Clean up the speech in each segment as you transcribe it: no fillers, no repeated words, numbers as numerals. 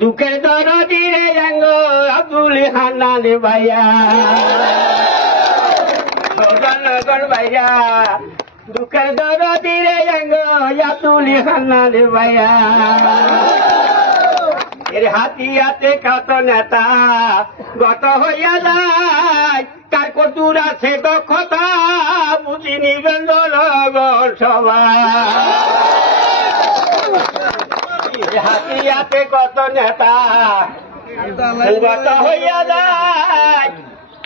দুঃখের দরদি রে আঙ্গ আব্দুল হান্নান ভাইয়া নগর ভাইয়া দুঃখের দরদি রে আঙ্গ আব্দুল হান্নান ভাইয়া এর হাতিয়াতে কত নেতা গত হইয়া যায় কার কতুর আছে দক্ষতা বুঝি নিবেন জনগণ সবাই হাতিয়াতে কত নেতা গত হইয়া যায়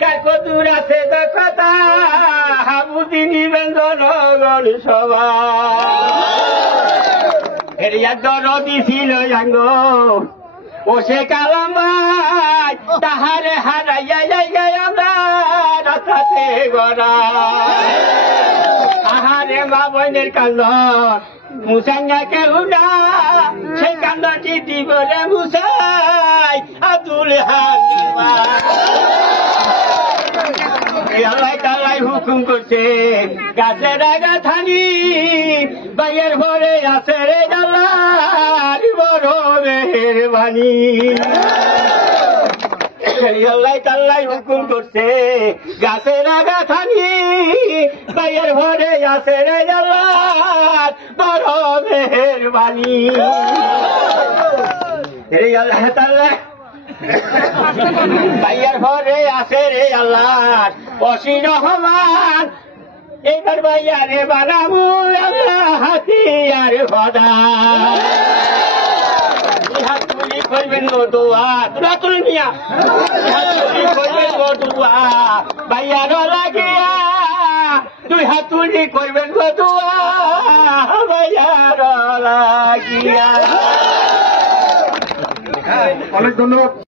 কার কতুর আছে দক্ষতা বুঝি নিবেন জনগণ সবাই এর দরদি ছিল আঙ্গ ও সে কালামাই তাহারে হারাইয়া যাই আমরা রাস্তাতে গড়া আহারে মা বোনের কান্দ মুসাঙ্গা কেউ না সেই কান্দটি দিব রে মুসাই আব্দুল হান্নান আল্লাহ তাআলাই হুকুম করছে গাছের আগা থানি বাইয়ের ভরে আছে রে আল্লাহর বড় মেহেরবানি আল্লাহ তাআলাই হুকুম করছে গাছের আগা থানি বাইয়ের ভরে আছে রে আল্লাহর বড় মেহেরবানি আল্লাহ তাআলা ভাইয়ার ঘরে আছে রে আল্লাহ অসীম রহমান এবার ভাইয়া রে বানাবো আল্লাহ হাতিয়ার খোদা হাত তুলি করবেন দোয়া তোরা তুলে নিয়া হাত তুলি করবেন দোয়া ভাইয়ার লাগিয়া দুই হাত তুলি করবেন দোয়া ভাইয়ার লাগিয়া। অনেক ধন্যবাদ।